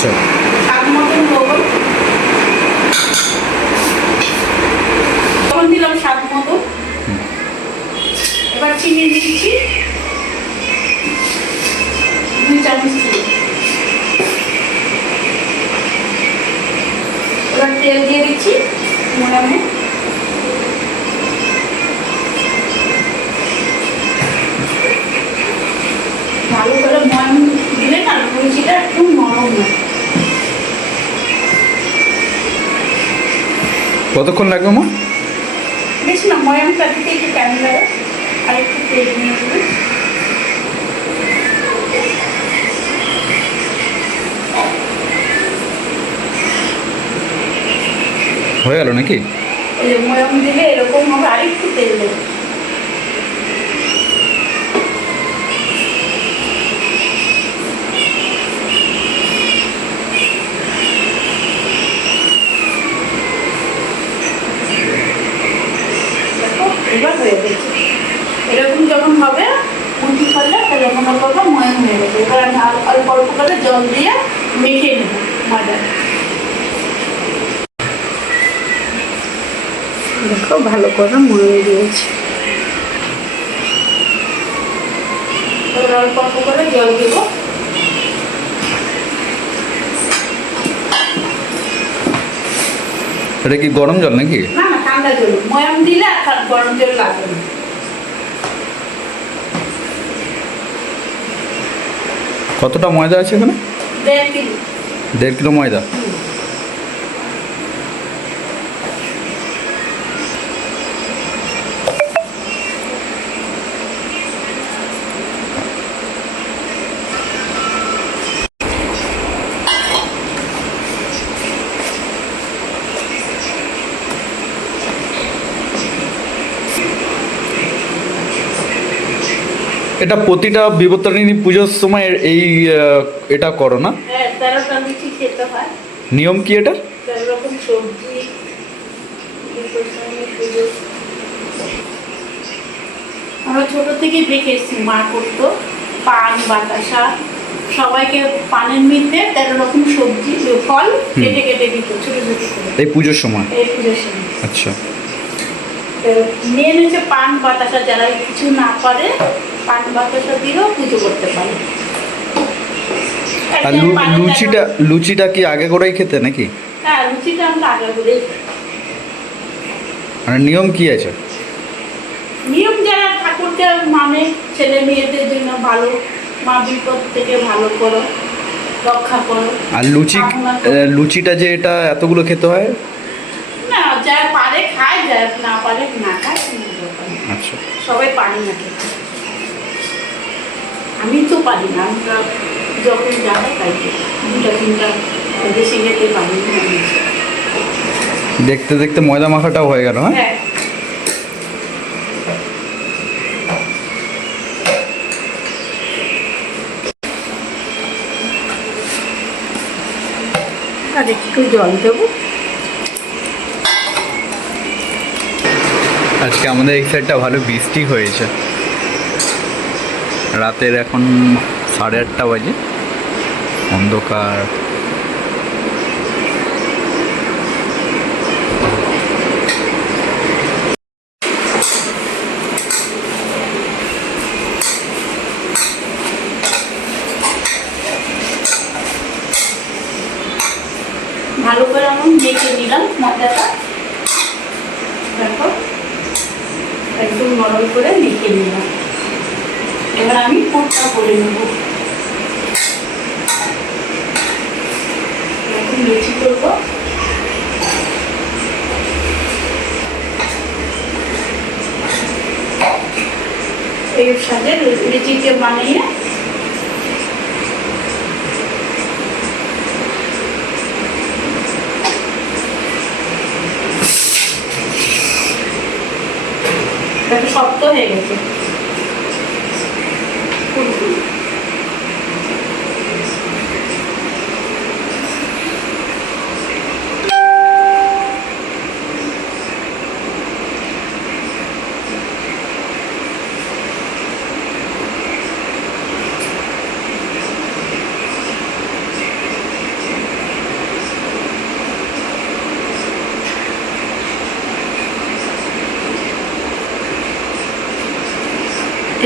আচ্ছা, স্বাদ মতন লবণ, লবণ দিলাম স্বাদ মতন। এবার চিনি দিচ্ছি 2 চামচ চিনি। এবার তেল দিয়ে দিচ্ছি ময়ামে। ভালো করে ময়াম দিলে না লুচিটা একটু নরম হয়। কতক্ষণ লাগবে মা? বেশ না, ময়ামটা দিতে একটু টাইম লাগে। আর একটু তেল নিয়ে দেবে। হয়ে গেল নাকি? এই ময়াম দিলে এরকম হবে, আর একটু তেল দেবে। এবার হয়ে গেছে। এরকম যখন হবে মুঠি করলে তাহলে মনে করবো ময়াম হয়ে গেছে। এবার আমি অল্প অল্প করে জল দিয়ে মেখে নেব ময়দা। দেখো ভালো করে ময়াম দিয়েছি। এবার অল্প অল্প করে জল দেব। এটা কি গরম জল নাকি? না না, ঠান্ডা জল। ময়াম দিলে আর গরম জল লাগবে না। কতটা ময়দা আছে এখানে? 1.5 কিলো। 1.5 কিলো ময়দা। এটা প্রতিটা বিবর্তনী পুজোর সময় এই এটা করো না? হ্যাঁ, 13টা লুচি খেতে হয়। নিয়ম কি এটা? 13 রকম সবজি। আমরা ছোট থেকে দেখে এসেছি মা করতো। পান বাতাসা সবাইকে পানের মধ্যে 13 রকম সবজি ফল কেটে কেটে দিত ছোট ছোট করে। এই পুজোর সময়? এই পুজোর সময়। আচ্ছা। মেন হচ্ছে পান বাতাসা, যারা কিছু না পারে পান বাতাসা দিয়েও পুজো করতে পারে। আর লুচিটা কি আগে করেই খেতে নাকি? হ্যাঁ, লুচিটা আমরা আগে করেই খাই। মানে নিয়ম কি আছে? নিয়ম যারা ঠাকুরকে মানে ছেলে মেয়েদের জন্য ভালো, মা বিপদ থেকে ভালো করো, রক্ষা করো। আর লুচিটা যে এটা এতগুলো খেতে হয়? না, যারা পারে খায়, যারা না পারে না খায়। আচ্ছা, সবাই পারি না খেতে। আমি তো পারি না, আমরা যখন যাবো তাই 2-3টা বেশি খেতে পারি না। দেখতে দেখতে ময়দা মাখাটাও হয়ে গেল। হ্যাঁ, হ্যাঁ। আর একটু জল দেবো। আজকে আমাদের এই সাইডটা ভালো বৃষ্টি হয়েছে। রাতের এখন 8:30 বাজে, অন্ধকার। ভালো করে আমি মেখে নিলাম ময়দাটা। দেখো একদম নরম করে মেখে নিলাম। এবার আমি পুরটা করে নেব। এখন লুচি করবো। এর সাথে লুচিকে বানিয়ে শক্ত হয়ে গেছে।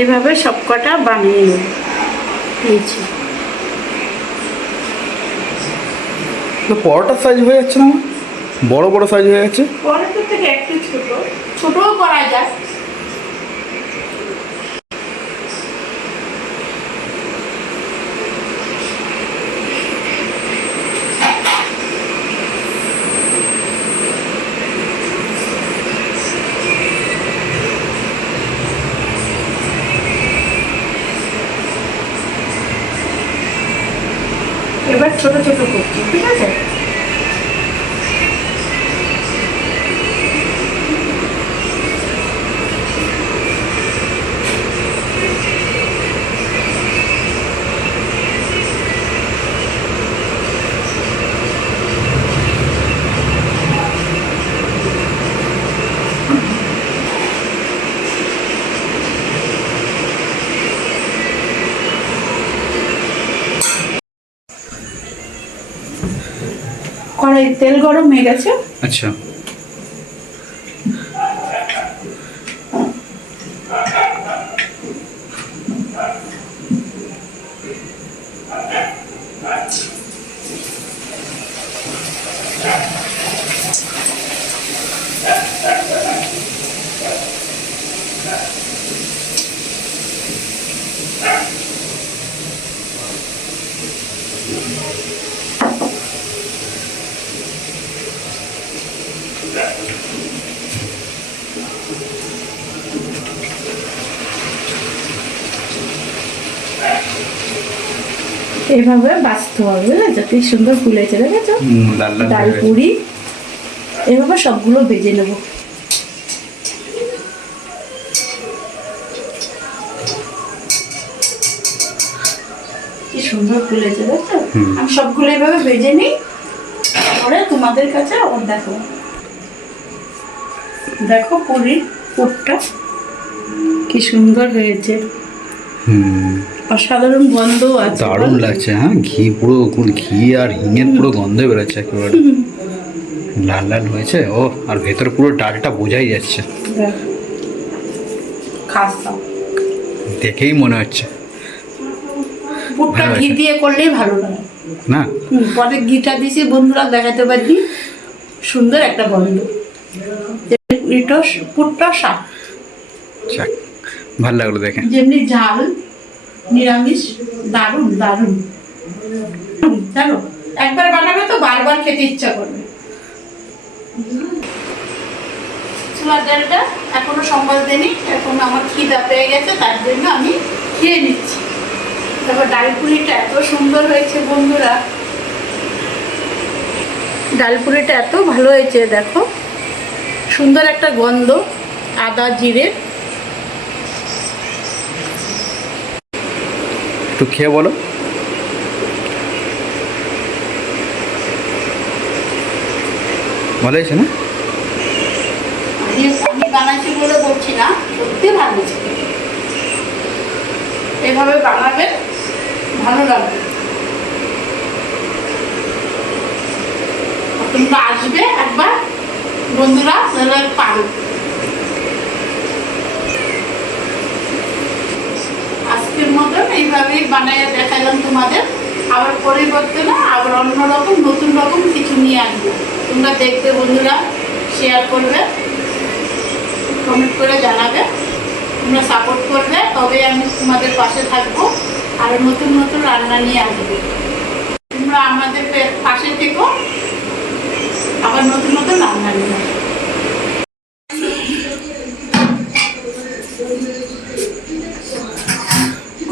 এভাবে সবকটা বানিয়ে নেব। নিয়েছি তো পরোটার সাইজ হয়ে যাচ্ছে না, বড় বড় সাইজ হয়ে যাচ্ছে। পরোটার থেকে একটু ছোট, ছোটও করা যায়। এবার ছোট ছোট করছি, ঠিক আছে? কড়াই তেল গরম হয়ে গেছে। আচ্ছা, এইভাবে বাছতে হবে, বুঝেছো? কি সুন্দর ফুলেছে, দেখেছো? লাল লাল ডাল হয়ে গেছে। পুরি এভাবে সবগুলো ভেজে নেব। কি সুন্দর ফুলেছে, দেখছো? আমি সবগুলো এইভাবে ভেজে নিই, পরে তোমাদের কাছে আবার দেখো। দেখো পুরির পুরটা কি সুন্দর হয়েছে, অসাধারণ গন্ধ আছে। দারুণ লাগছে। হ্যাঁ, ঘি পুরো ঘি আর হিঙের পুরো গন্ধ বেরোচ্ছে একেবারে। লাল লাল হয়েছে। ও, আর ভেতরে পুরো ডালটা বোঝাই যাচ্ছে, খাস্তা দেখেই মনে হচ্ছে। পুরটা ভালো ঘি হয়েছে। দিয়ে করলেই ভালো লাগে না, পরে ঘিটা দিয়েছি বন্ধুরা, দেখাতে পারি সুন্দর একটা গন্ধ। পুরটা শাক যাক, ভালো লাগলো দেখে। যেমনি ঝাল নিরামিষ, দারুণ দারুণ। জানো, একবার বানাবে তো বারবার খেতে ইচ্ছা করবে। ছোলার ডালটা এখনো সম্বাদ দেনি, এখন আমার খিদা পেয়ে গেছে, তার জন্য আমি খেয়ে নিচ্ছি। তারপর ডাল পুরিটা এত সুন্দর হয়েছে বন্ধুরা, ডাল পুরিটা এত ভালো হয়েছে, দেখো সুন্দর একটা গন্ধ আদা জিরে। একটু খেয়ে বলো। ভালো হয়েছে না? আমি বানাইছি বলে বলছি না, সত্যি ভালো হয়েছে। এভাবে বানাবেন, ভালো লাগবে। তোমরা আসবে একবার বন্ধুরা, তাহলে পারো। আজকের মতন এইভাবেই বানিয়ে দেখালাম তোমাদের। আবার পরিবর্তনে আবার অন্যরকম নতুন রকম কিছু নিয়ে আসবো। তোমরা দেখবে বন্ধুরা, শেয়ার করবে, কমেন্ট করে জানাবে। তোমরা সাপোর্ট করবে, তবে আমি তোমাদের পাশে থাকবো। আরো নতুন নতুন রান্না নিয়ে আসবো। তোমরা আমাদের পাশে থেকো, আবার নতুন নতুন রান্না নিয়ে আসবো।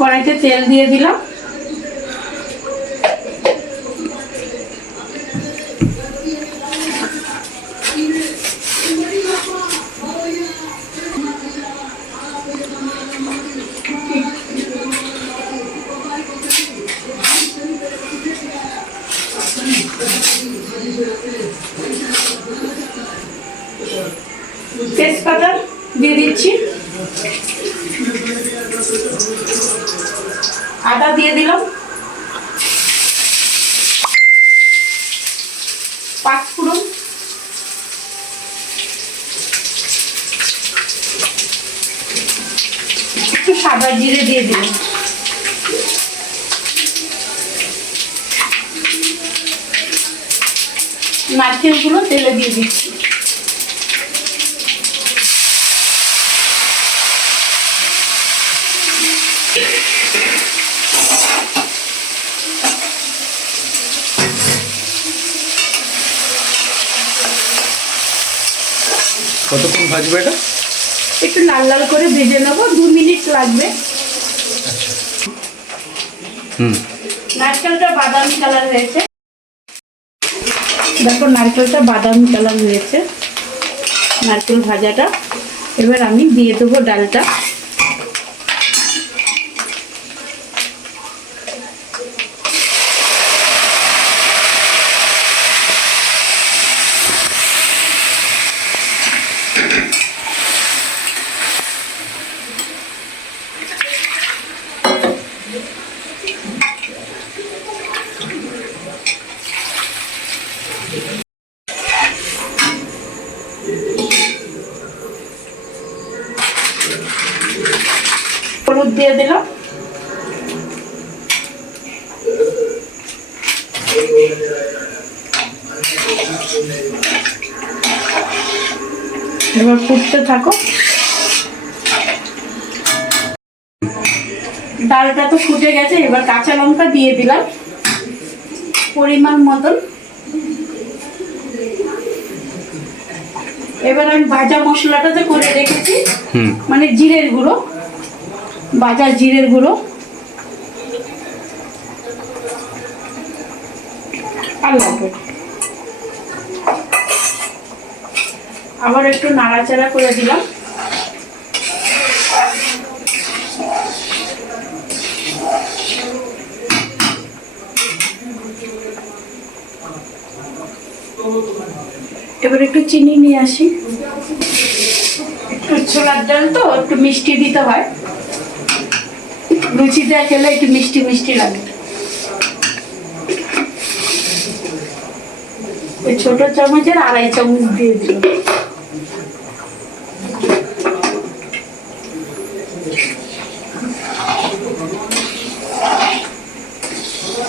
কড়াইতে তেল দিয়ে দিলাম। তেজপাতা দিয়ে দিচ্ছি, আদা দিয়ে দিলাম, পাঁচফোড়ন, একটু সাদা দিলাম। নারকেলগুলো তেলে দিয়ে দিচ্ছি। কতক্ষণ ভাজবে এটা? একটু লাল লাল করে ভেজে নেবো, 2 মিনিট লাগবে। নারকেলটা বাদামি কালার হয়েছে, দেখো নারকেলটা বাদামি কালার হয়েছে নারকেল ভাজাটা। এবার আমি দিয়ে দেবো ডালটা। হলুদ দিয়ে দিলাম। এবার ফুটতে থাকো। ডালটা তো ফুটে গেছে, এবার কাঁচা লঙ্কা দিয়ে দিলাম পরিমাণ মতন। এবার আমি ভাজা মশলাটা যে করে রেখেছি, মানে জিরের গুঁড়ো, ভাজা জিরের গুঁড়ো আর লাগবে। আবার একটু নাড়াচাড়া করে দিলাম। এবার একটু চিনি নিয়ে আসি। একটু ছোলার ডাল তো একটু মিষ্টি দিতে হয়, লুচিটা খেলে একটু মিষ্টি মিষ্টি লাগে। ওই ছোট চামচের 2.5 চামচ দিয়ে দিল।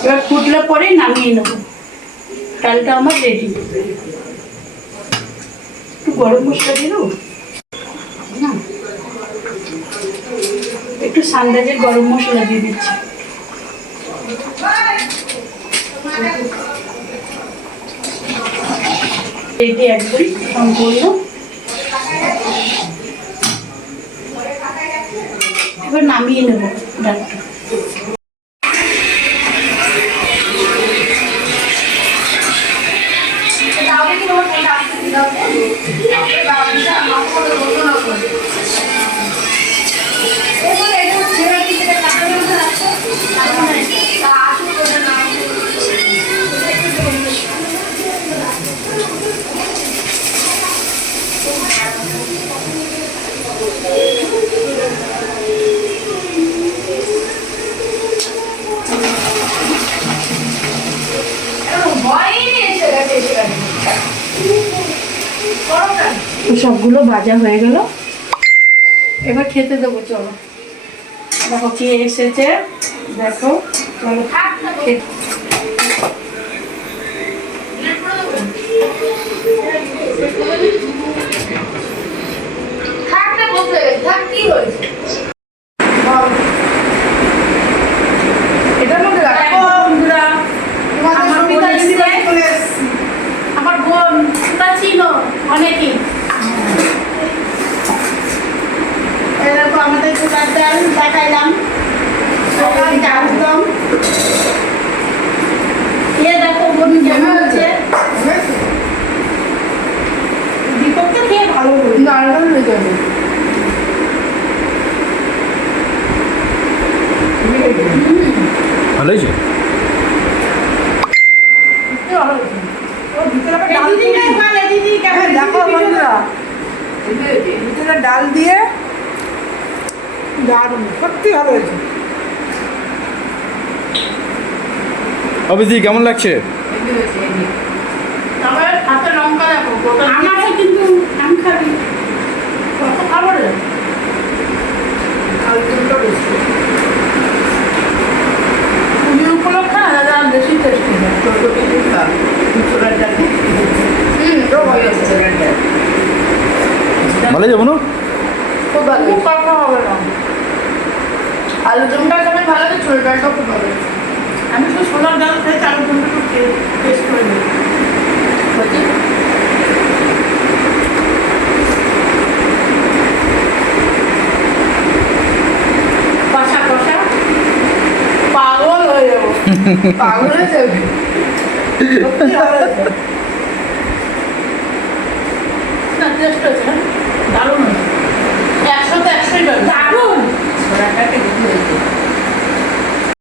এবার ফুটলে পরে নামিয়ে নেব। ডালটা আমার রেডি। একটু গরম মশলা দিয়ে দেবো না, একটু সান্দাজের গরম মশলা দিয়ে দিচ্ছি। রেডি একদম সম্পূর্ণ। এবার নামিয়ে নেব ডালটা। সবগুলো ভাজা হয়ে গেল, এবার খেতে দেবো। চলো দেখো কি এসেছে, দেখো চলো আমার বোন চিনো অনেকেই। এরকম আমাদের ছোলার ডাল দেখাইলাম, ডাল দম। দেখো বোন কেমন হচ্ছে। দীপকটা খেয়ে ভালো নর্মাল হয়ে যাবে। ভালো হয়েছে। ভিতরে ডাল দিয়ে দারুণ, সত্যি ভালো হয়েছে। অভিজি কেমন লাগছে? হাতে লঙ্কা দেখো, আমারও কিন্তু আমি খাবি কত খাবার। ডাল বেশি ভালো যে মনু খুব ভালো খুব কথা হবে না। আলু দমটা খেলে ভালো লাগে, ছোট ডালটাও খুব ভালো লাগে। আমি তো ছোলার ডাল খেয়েছি, আলু দমটা একটু টেস্ট করে নিই। কষা কষা পাগল হয়ে যাবো, পাগল হয়ে যাবে। সত্যি ভালো হয়েছে। না টেস্ট হয়েছে না, দারুণ হয়েছে। 100 তে 100ই পাবে। দারুণ। ছোলাটাকে দিতে হয়েছে।